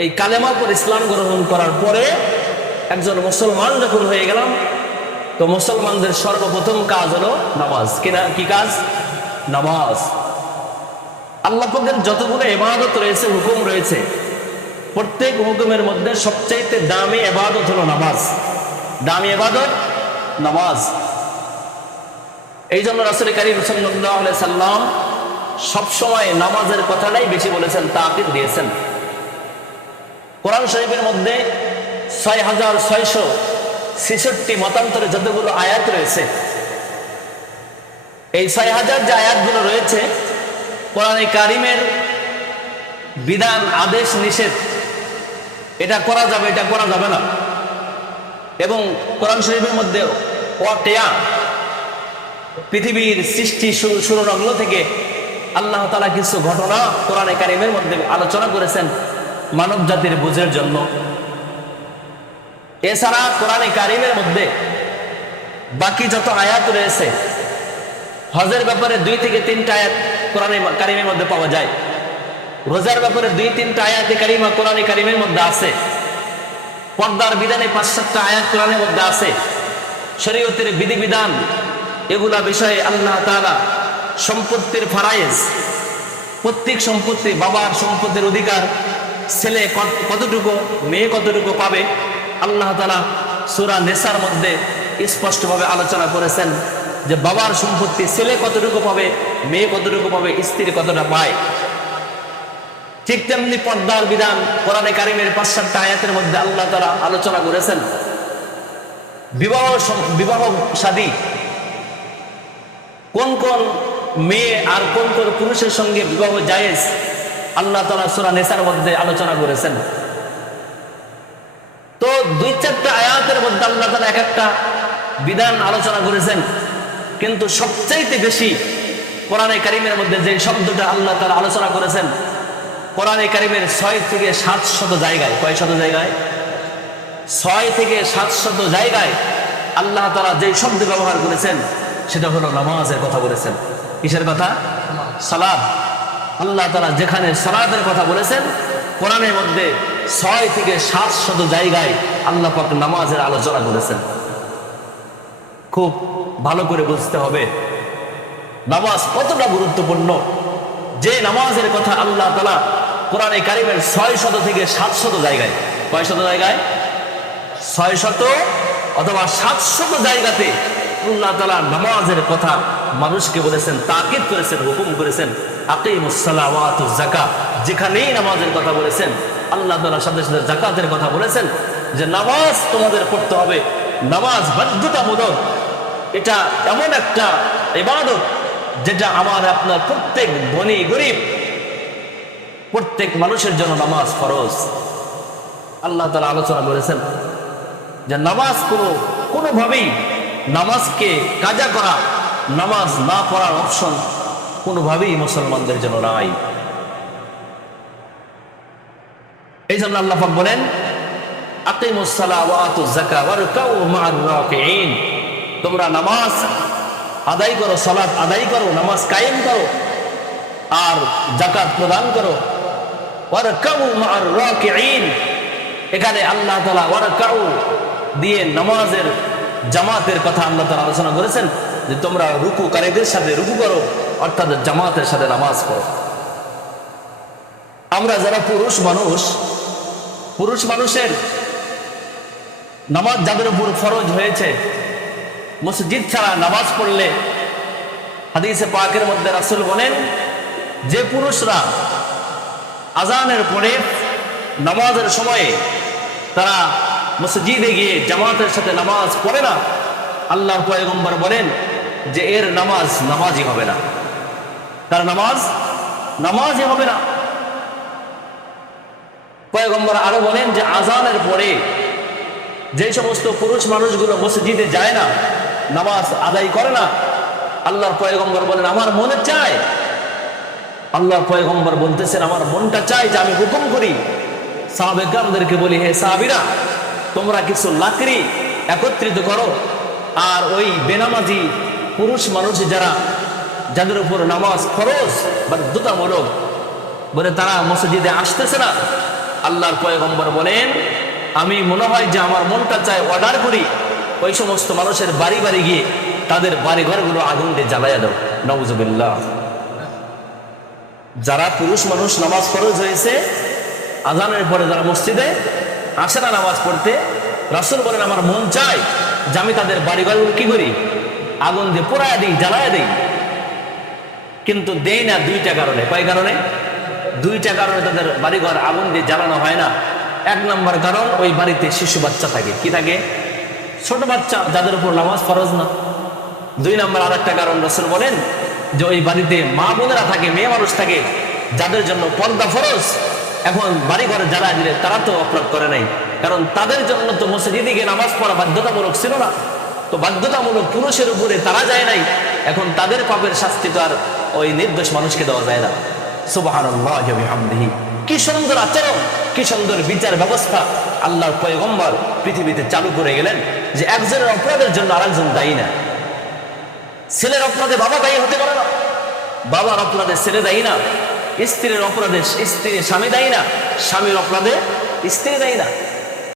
এই কালেমা পর ইসলাম গ্রহণ করার পরে একজন মুসলমান যখন হয়ে গেলাম, তো মুসলমানদের সর্বপ্রথম কাজ হলো নামাজ। কি কাজ? নামাজ। আল্লাহ পাকের যতগুলো ইবাদত রয়েছে, হুকুম রয়েছে, প্রত্যেক হুকুমের মধ্যে সবচাইতে দামি ইবাদত হলো নামাজ। দামি ইবাদত নামাজ। এই জন্য রাসূল কারীম সাল্লাল্লাহু আলাইহি সাল্লাম সবসময় নামাজের কথাটাই বেশি বলেছেন, তাকিদ দিয়েছেন। কোরআন শরীফের মধ্যে ৬৬৬৬ মতান্তরে যতগুলো আয়াত রয়েছে, এই ৬০০০ যে আয়াতগুলো রয়েছে, কোরআনে কারিমের বিধান, আদেশ, নিষেধ, এটা করা যাবে, এটা করা যাবে না। এবং কোরআন শরীফের মধ্যে ওয়াকিয়া, পৃথিবীর সৃষ্টি শুরুলগ্ন থেকে আল্লাহ তাআলা কিছু ঘটনা কোরআনে কারিমের মধ্যে আলোচনা করেছেন মানব জাতির বুঝের জন্য। এছাড়া কোরআনে কারিমের মধ্যে বাকি যত আয়াত রয়েছে, হজের ব্যাপারে ২ থেকে ৩টা আয়াত কোরআনে কারিমের মধ্যে পাওয়া যায়। রোজার ব্যাপারে ২-৩টা আয়াতে কারিমা কোরআনে কারিমের মধ্যে আছে। পর্দার বিধানে ৫-৭টা আয়াত কোরআনের মধ্যে আছে। শরীয়তের বিধিবিধান, এগুলা বিষয়ে আল্লাহ তাআলা সম্পত্তির ফারায়েজ, প্রত্যেক সম্পত্তি, বাবার সম্পত্তির অধিকার, ছেলে কতটুকু, মেয়ে কতটুকু পাবে, আল্লাহ তাআলা সূরা নিসার মধ্যে স্পষ্টভাবে আলোচনা করেছেন যে বাবার সম্পত্তি ছেলে কতটুকু পাবে, মেয়ে কতটুকু পাবে, স্ত্রী কতটা পায়। ঠিক তেমনি পর্দার বিধান কোরআনে কারিমের ৫-৭টা আয়াতের মধ্যে আল্লাহ তাআলা আলোচনা করেছেন। বিবাহ শাদী, কোন কোন মেয়ে আর কোন কোন পুরুষের সঙ্গে বিবাহ জায়েজ, আল্লাহ তাআলা সূরা নিসার মধ্যে আলোচনা করেছেন। তো ২-৪টা আয়াতের মধ্যে আল্লাহ তাআলা এক একটা বিধান আলোচনা করেছেন। কিন্তু সবচাইতে বেশি কোরআনে কারিমের মধ্যে যে শব্দটা আল্লাহ তাআলা আলোচনা করেছেন, কোরআনে কারিমের ৬ থেকে ৭০০ জায়গায়, কয় শত জায়গায়? ৬ থেকে ৭০০ জায়গায় আল্লাহ তাআলা যে শব্দ ব্যবহার করেছেন সেটা হলো নামাজের কথা বলেছেন। কিসের কথা? সালাত। আল্লাহ তাআলা যেখানে সালাতের কথা বলেছেন, কোরআনের মধ্যে ৬ থেকে ৭০০ জায়গায় আল্লাহ পাক নামাজের আলোচনা করেছেন। খুব ভালো করে বুঝতে হবে নামাজ কতটা গুরুত্বপূর্ণ। যে নামাজের কথা আল্লাহ তাআলা কোরআনে কারিমের ৬০০ থেকে ৭০০ জায়গায়, কয় শত জায়গায়? ৬০০ অথবা ৭০০ জায়গাতে আল্লাহ তাআলা নামাজের কথা মানুষকে বলেছেন, তাকিদ করেছেন, হুকুম করেছেন। আকিমুস সালাহ ওয়া আতুজ যাকাত, যেখানেই নামাজের কথা বলেছেন, আল্লাহ তাআলা সাথে সাথে যাকাতের কথা বলেছেন যে নামাজ তোমাদের পড়তে হবে। নামাজ বাধ্যতামূলক। এটা এমন একটা ইবাদত যেটা আমার আপনার প্রত্যেক ধনী গরিব প্রত্যেক মানুষের জন্য নামাজ ফরজ। আল্লাহ তাআলা আলোচনা করেছেন যে নামাজ কোনোভাবেই নামাজকে কাজা করা, নামাজ না পড়ার অপশন কোনোভাবেই মুসলমানদের জন্য নাই। এই জন্য আল্লাহ পাক বলেন, আকিমুস সালাহ ওয়া আতুজ যাকাত ওয়ারকাউ মা'আর রাকিঈন, তোমরা নামাজ আদায় করো, সালাত আদায় করো, নামাজ কায়েম করো, আর যাকাত প্রদান করো। ওয়ারকাউ মা'আর রাকিঈন, এখানে আল্লাহ তাআলা ওয়ারকাউ দিয়ে নামাজের জামাতের কথা আল্লাহ তাআলা আলোচনা করেছেন যে তোমরা রুকুকারীদের সাথে রুকু করো, অর্থাৎ জামাতের সাথে নামাজ পড়ো। আমরা যারা পুরুষ মানুষের নামাজ যাদের উপর ফরজ হয়েছে, মসজিদ ছাড়া নামাজ পড়লে হাদিসে পাকের মধ্যে রাসূল বলেন যে পুরুষরা আজানের পরে নামাজের সময়ে তারা মসজিদে গিয়ে জামাতের সাথে নামাজ পড়ে না, আল্লাহর পয়গম্বর বলেন যে এর নামাজ নামাজই হবে না, তার নামাজ নামাজই হবে না। পয়গম্বর আরো বলেন যে আজানের পরে যে সমস্ত পুরুষ মানুষগুলো মসজিদে যায় না, নামাজ আদায় করে না, আল্লাহর পয়গম্বর বলেন আমার মনে চায়, আল্লাহর পয়গম্বর বলতেছেন আমার মনটা চায় যে আমি হুকুম করি, সাহাবে কেরামদেরকে বলি, হে সাহাবীরা, তোমরা কিছু লাকড়ি একত্রিত করো, আর ওই বেনামাজি পুরুষ মানুষ যাদের উপর নামাজ ফরজ বাধ্যতামূলক বলে তারা মসজিদে আসতেছে না, আল্লাহর পয়গম্বর বলেন, আমি মনে হয় যে আমার মনটা চায় অর্ডার করি ওই সমস্ত মানুষের বাড়ি বাড়ি গিয়ে তাদের বাড়ি ঘরগুলো আগুন দিয়ে জ্বালাইয়া দাও। নাউজুবিল্লাহ। যারা পুরুষ মানুষ নামাজ ফরজ হয়েছে, আজানের পরে যারা মসজিদে আসে না নামাজ পড়তে, রাসূল বলেন আমার মন চায় যে আমি তাদের বাড়ি ঘরগুলো কি করি, আগুন দিয়ে পোড়ায়া দিই, জ্বালায়া দিই। কিন্তু দেই না দুইটা কারণে। কয় কারণে? দুইটা কারণে তাদের বাড়িঘর আগুন দিয়ে জ্বালানো হয় না। এক নম্বর কারণ, ওই বাড়িতে শিশু বাচ্চা থাকে। কি থাকে? ছোট বাচ্চা, যাদের উপর নামাজ ফরজ না। দুই নম্বর আর একটা কারণ, রাসূল বলেন যে ওই বাড়িতে মা বোনেরা থাকে, মেয়ে মানুষ থাকে, যাদের জন্য পর্দা ফরজ। এখন বাড়ি ঘরে যারা দিলে তারা তো অপরাধ করে নাই, কারণ তাদের জন্য তো মসজিদে গিয়ে নামাজ পড়া বাধ্যতামূলক ছিল না। তো বাধ্যতামূলক পুরুষের উপরে তারা যায় নাই, এখন তাদের পাপের শাস্তি তো আর ওই নির্দোষ মানুষকে দেওয়া যায় না। সুবহানাল্লাহি ওয়া বিহামদিহি। কি সুন্দর আচরণ, কি সুন্দর বিচার ব্যবস্থা আল্লাহর পয়গম্বর পৃথিবীতে চালু করে গেলেন, যে একজনের অপরাধের জন্য আরেকজন দায়ী না। ছেলের অপরাধে বাবা দায়ী হতে পারে না, বাবার অপরাধে ছেলে দায়ী না, স্ত্রীর অপরাধে স্ত্রী স্বামী দায়ী না, স্বামীর অপরাধে স্ত্রী দায়ী না।